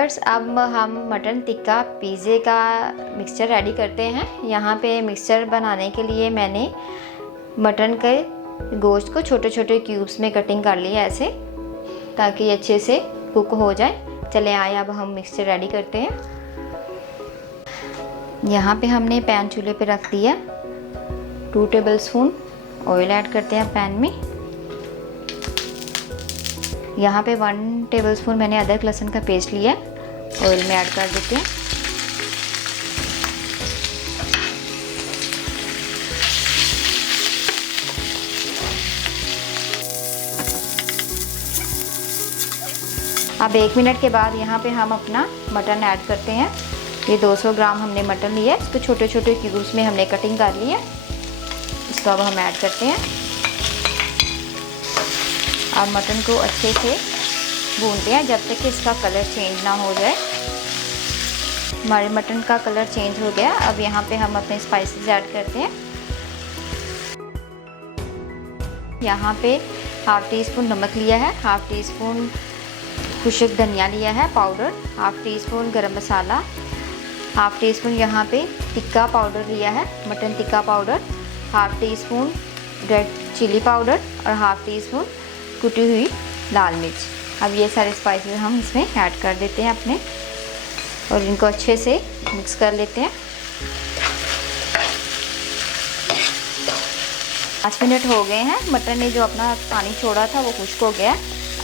Viewers, अब हम mutton tikka पिज़्ज़े का मिक्सचर रेडी करते हैं। यहाँ पे मिक्सचर बनाने के लिए मैंने मटन के गोश्त को छोटे छोटे क्यूब्स में कटिंग कर लिया ऐसे, ताकि अच्छे से कुक हो जाए। चले आए अब हम मिक्सचर रेडी करते हैं। यहाँ पे हमने पैन चूल्हे पे रख दिया। 2 टेबलस्पून ऑयल ऐड करते हैं पैन में। यहाँ पे 1 टेबलस्पून मैंने अदरक लहसुन का पेस्ट लिया, ऑयल में ऐड कर देते हैं। अब 1 मिनट के बाद यहाँ पे हम अपना मटन ऐड करते हैं। ये 200 ग्राम हमने मटन लिया है, इसको छोटे छोटे क्यूब्स में हमने कटिंग कर लिया है। इसको अब हम ऐड करते हैं। अब मटन को अच्छे से भूनते हैं जब तक कि इसका कलर चेंज ना हो जाए। हमारे मटन का कलर चेंज हो गया। अब यहाँ पे हम अपने स्पाइसेस ऐड करते हैं। यहाँ पे 1/2 टीस्पून नमक लिया है, 1/2 टीस्पून खुश्क धनिया लिया है पाउडर, 1/2 टीस्पून गरम मसाला, 1/2 टीस्पून यहाँ पे टिक्का पाउडर लिया है, mutton tikka powder, 1/2 teaspoon red chilli powder और 1/2 टीस्पून कुटी हुई लाल मिर्च। अब ये सारे स्पाइसेस हम इसमें ऐड कर देते हैं अपने, और इनको अच्छे से मिक्स कर लेते हैं। 5 मिनट हो गए हैं। मटन ने जो अपना पानी छोड़ा था वो खुश्क हो गया।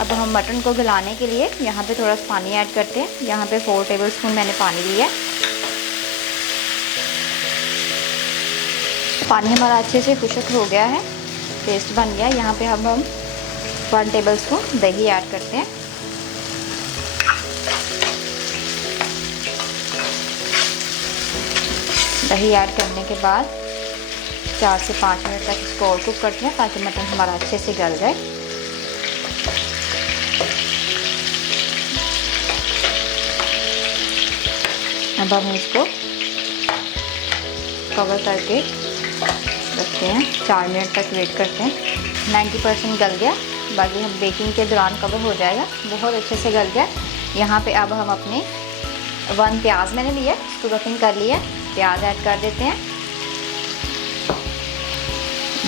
अब हम मटन को गलाने के लिए यहाँ पे थोड़ा सा पानी ऐड करते हैं। यहाँ पे 4 टेबलस्पून मैंने पानी लिया। पानी हमारा अच्छे से खुश्क हो गया है, पेस्ट बन गया। यहाँ पे हम 1 टेबलस्पून दही ऐड करते हैं। दही ऐड करने के बाद 4 से 5 मिनट तक इसको और कुक करते हैं, ताकि मटन हमारा अच्छे से गल जाए। अब हम इसको कवर करके रखते हैं, 4 मिनट तक वेट करते हैं। 90% गल गया, बाकी हम बेकिंग के दौरान कवर हो जाएगा। बहुत अच्छे से गल गया। यहाँ पे अब हम अपने 1 प्याज मैंने लिया, इसको कटिंग कर लिया, प्याज ऐड कर देते हैं।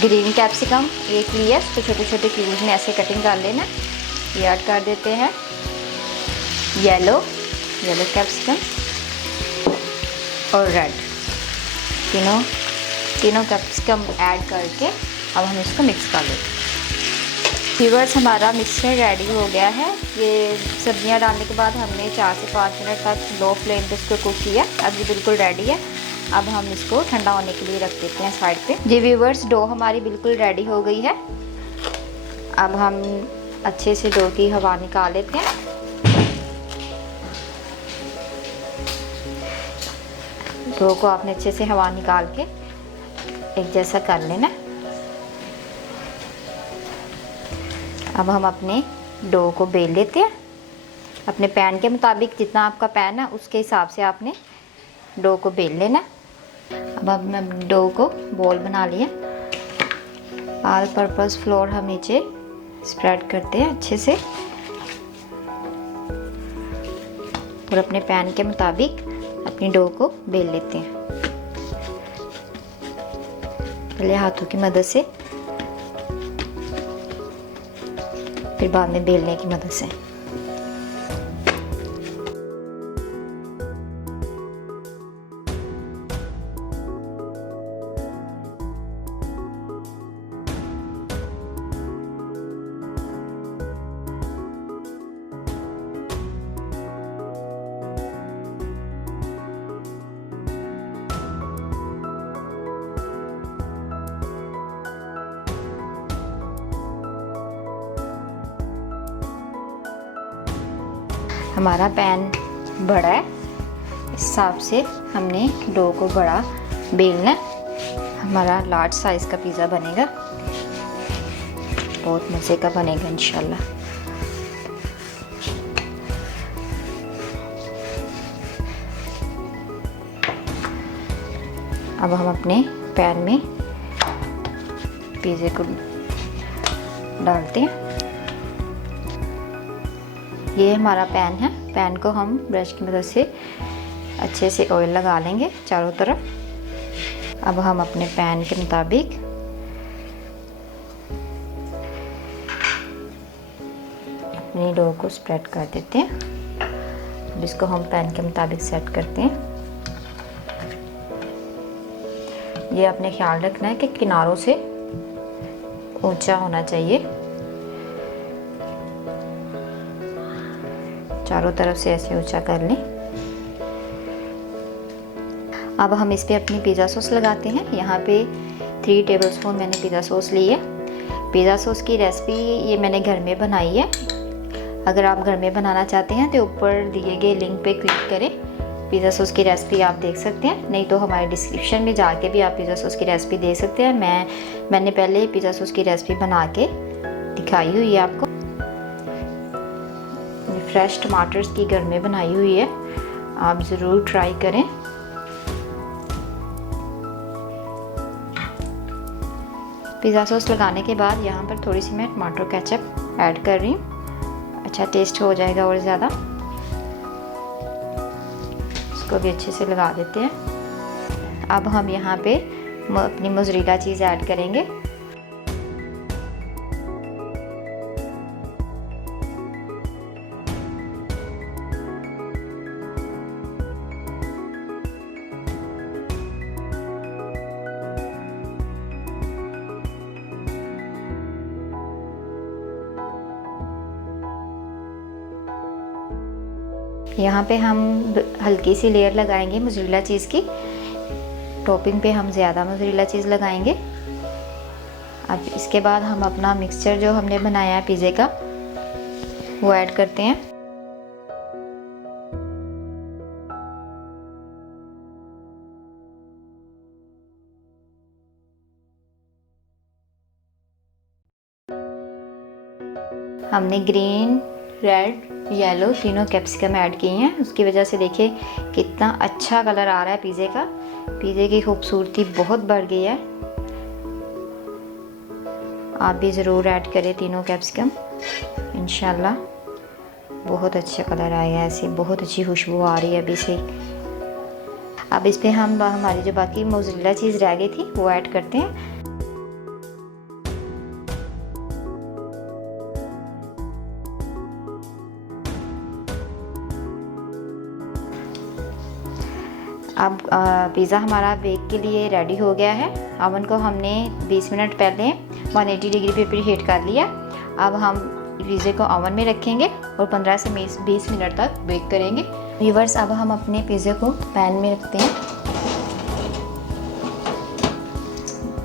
ग्रीन कैप्सिकम 1 लिया, इसको छोटे छोटे क्यूब्स में ऐसे कटिंग कर लेना, ये ऐड कर देते हैं। येलो कैप्सिकम और रेड, तीनों कैप्सिकम ऐड करके अब हम इसको मिक्स कर लेते हैं। व्यूअर्स, हमारा मिक्सचर रेडी हो गया है। ये सब्जियां डालने के बाद हमने 4 से 5 मिनट तक लो फ्लेम पे इसको कुक किया। अब ये बिल्कुल रेडी है। अब हम इसको ठंडा होने के लिए रख देते हैं साइड पे। जी व्यूअर्स, डो हमारी बिल्कुल रेडी हो गई है। अब हम अच्छे से डो की हवा निकाल लेते हैं। डो को आपने अच्छे से हवा निकाल के एक जैसा कर लेना। अब हम अपने डो को बेल लेते हैं। अपने पैन के मुताबिक, जितना आपका पैन है उसके हिसाब से आपने डो को बेल लेना। अब हमने डो को बॉल बना लिया। ऑल पर्पस फ्लोर हम नीचे स्प्रेड करते हैं अच्छे से, और अपने पैन के मुताबिक अपनी डो को बेल लेते हैं। पहले हाथों की मदद से, फिर बाद में बेलने की मदद से। हमारा पैन बड़ा है, इस हिसाब से हमने डो को बड़ा बेलना है। हमारा लार्ज साइज़ का पिज़्ज़ा बनेगा, बहुत मज़े का बनेगा इंशाल्लाह। अब हम अपने पैन में पिज़्ज़े को डालते हैं। ये हमारा पैन है। पैन को हम ब्रश की मदद से अच्छे से ऑयल लगा लेंगे चारों तरफ। अब हम अपने पैन के मुताबिक अपनी डो को स्प्रेड कर देते हैं। अब इसको हम पैन के मुताबिक सेट करते हैं। ये आपने ख्याल रखना है कि किनारों से ऊंचा होना चाहिए। चारों तरफ से ऐसे ऊंचा कर लें। अब हम इस पे अपनी पिज़्ज़ा सॉस लगाते हैं। यहाँ पे 3 टेबलस्पून मैंने पिज़्ज़ा सॉस ली है। पिज़्ज़ा सॉस की रेसिपी ये मैंने घर में बनाई है। अगर आप घर में बनाना चाहते हैं तो ऊपर दिए गए लिंक पे क्लिक करें, पिज़्ज़ा सॉस की रेसिपी आप देख सकते हैं। नहीं तो हमारे डिस्क्रिप्शन में जाके भी आप पिज़्ज़ा सॉस की रेसिपी देख सकते हैं। मैंने पहले पिज़्ज़ा सॉस की रेसिपी बना के दिखाई हुई है आपको। फ्रेश टमाटर्स की घर में बनाई हुई है, आप ज़रूर ट्राई करें। पिज़्ज़ा सॉस लगाने के बाद यहाँ पर थोड़ी सी मैं टमाटो केचप ऐड कर रही हूँ। अच्छा टेस्ट हो जाएगा और ज़्यादा। इसको भी अच्छे से लगा देते हैं। अब हम यहाँ पे अपनी मोज़रेला चीज़ ऐड करेंगे। यहाँ पे हम हल्की सी लेयर लगाएंगे मोज़रेला चीज़ की। टॉपिंग पे हम ज़्यादा मोज़रेला चीज़ लगाएंगे। अब इसके बाद हम अपना मिक्सचर जो हमने बनाया है पिज़्ज़े का वो ऐड करते हैं। हमने ग्रीन, रेड, येलो तीनों कैप्सिकम ऐड किए हैं। उसकी वजह से देखिए कितना अच्छा कलर आ रहा है पिज़्ज़े का। पिज़्ज़े की खूबसूरती बहुत बढ़ गई है। आप भी ज़रूर ऐड करें तीनों कैप्सिकम, इंशाल्लाह बहुत अच्छा कलर आएगा। ऐसे बहुत अच्छी खुशबू आ रही है अभी से। अब इस पे हम हमारी जो बाकी मोज़रेला चीज़ रह गई थी वो ऐड करते हैं। अब पिज़्ज़ा हमारा बेक के लिए रेडी हो गया है। ओवन को हमने 20 मिनट पहले 180 डिग्री पे प्रीहीट कर लिया। अब हम पिज़्ज़े को ओवन में रखेंगे और 15 से 20 मिनट तक बेक करेंगे। व्यूअर्स, अब हम अपने पिज़्ज़े को पैन में रखते हैं।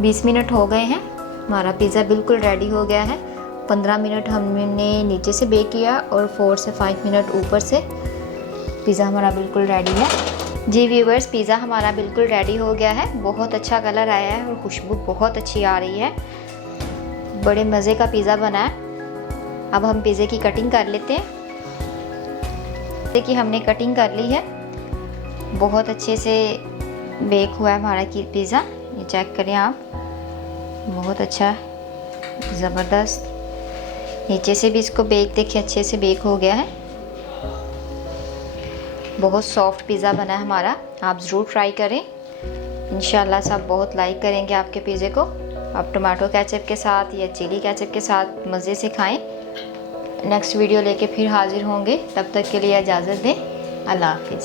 20 मिनट हो गए हैं। हमारा पिज़्ज़ा बिल्कुल रेडी हो गया है। 15 मिनट हमने नीचे से बेक किया और 4 से 5 मिनट ऊपर से। पिज़्ज़ा हमारा बिल्कुल रेडी है। जी व्यूवर्स, पिज़्ज़ा हमारा बिल्कुल रेडी हो गया है। बहुत अच्छा कलर आया है और खुशबू बहुत अच्छी आ रही है। बड़े मज़े का पिज़्ज़ा बना है। अब हम पिज़्ज़े की कटिंग कर लेते हैं। देखिए हमने कटिंग कर ली है। बहुत अच्छे से बेक हुआ है हमारा पिज़्ज़ा। ये चेक करें आप, बहुत अच्छा ज़बरदस्त। नीचे से भी इसको बेक देखिए अच्छे से बेक हो गया है। बहुत सॉफ्ट पिज़्ज़ा बना है हमारा। आप ज़रूर ट्राई करें, इंशाल्लाह सब बहुत लाइक करेंगे आपके पिज़्ज़े को। आप टमाटो केचप के साथ या चिली केचप के साथ मज़े से खाएं। नेक्स्ट वीडियो लेके फिर हाज़िर होंगे। तब तक के लिए इजाज़त दें। अल्लाह हाफ़िज़।